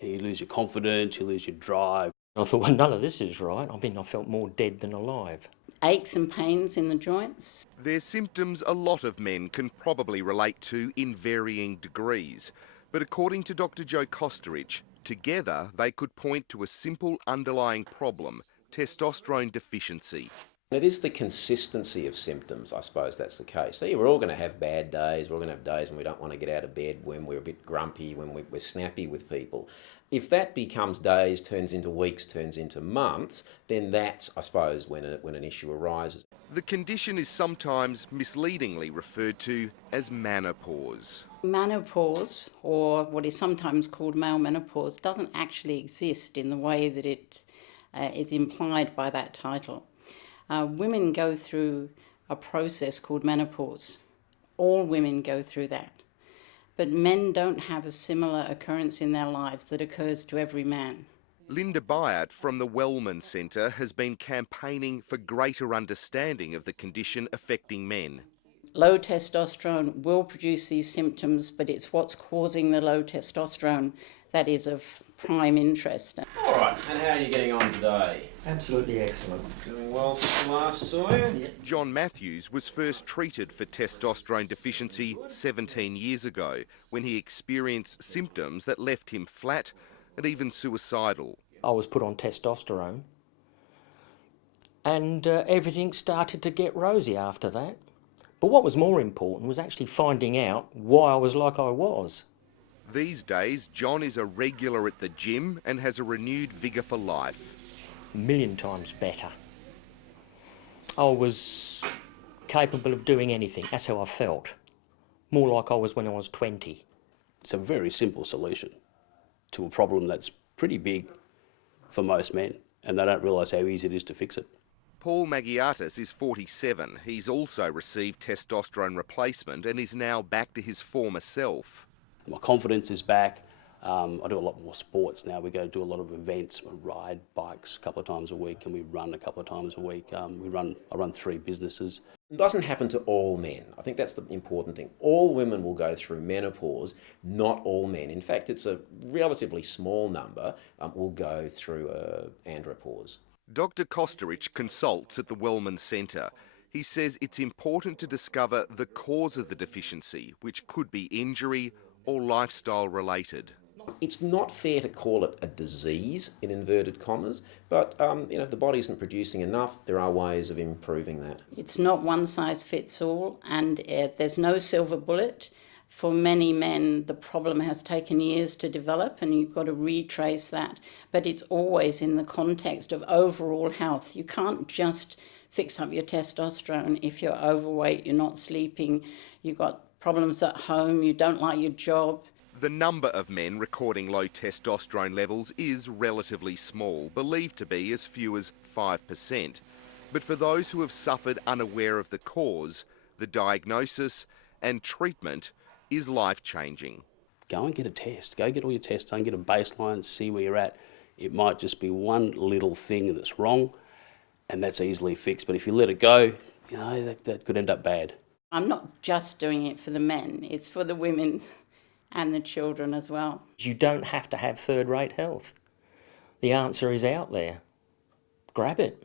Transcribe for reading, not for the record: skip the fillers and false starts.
You lose your confidence, you lose your drive. I thought, well, none of this is right. I mean, I felt more dead than alive. Aches and pains in the joints. They're symptoms a lot of men can probably relate to in varying degrees. But according to Dr. Joe Kostarich, together they could point to a simple underlying problem: testosterone deficiency. It is the consistency of symptoms, I suppose that's the case. So yeah, we're all going to have bad days, we're all going to have days when we don't want to get out of bed, when we're a bit grumpy, when we're snappy with people. If that becomes days, turns into weeks, turns into months, then that's, I suppose, when an issue arises. The condition is sometimes misleadingly referred to as menopause. Manopause, or what is sometimes called male menopause, doesn't actually exist in the way that it is implied by that title. Women go through a process called menopause. All women go through that. But men don't have a similar occurrence in their lives that occurs to every man. Linda Byatt from the Wellman Centre has been campaigning for greater understanding of the condition affecting men. Low testosterone will produce these symptoms, but it's what's causing the low testosterone that is of prime interest. All right, and how are you getting on today? Absolutely excellent. Doing well since the last saw you? Yeah. John Matthews was first treated for testosterone deficiency 17 years ago when he experienced symptoms that left him flat and even suicidal. I was put on testosterone and everything started to get rosy after that. But what was more important was actually finding out why I was like I was. These days, John is a regular at the gym and has a renewed vigour for life. A million times better. I was capable of doing anything. That's how I felt. More like I was when I was 20. It's a very simple solution to a problem that's pretty big for most men, and they don't realise how easy it is to fix it. Paul Magiatis is 47. He's also received testosterone replacement and is now back to his former self. My confidence is back. I do a lot more sports now. We go do a lot of events. We ride bikes a couple of times a week and we run a couple of times a week. I run 3 businesses. It doesn't happen to all men. I think that's the important thing. All women will go through menopause, not all men. In fact, it's a relatively small number will go through andropause. Dr. Kostarich consults at the Wellman Centre. He says it's important to discover the cause of the deficiency, which could be injury or lifestyle related. It's not fair to call it a disease, in inverted commas, but if the body isn't producing enough, there are ways of improving that. It's not one size fits all, and there's no silver bullet. For many men, the problem has taken years to develop and you've got to retrace that. But it's always in the context of overall health. You can't just fix up your testosterone if you're overweight, you're not sleeping, you've got problems at home, you don't like your job. The number of men recording low testosterone levels is relatively small, believed to be as few as 5%. But for those who have suffered unaware of the cause, the diagnosis and treatment is life-changing. Go and get a test. Go get all your tests done, get a baseline, see where you're at. It might just be one little thing that's wrong, and that's easily fixed. But if you let it go, that could end up bad. I'm not just doing it for the men, it's for the women and the children as well. You don't have to have third-rate health. The answer is out there. Grab it.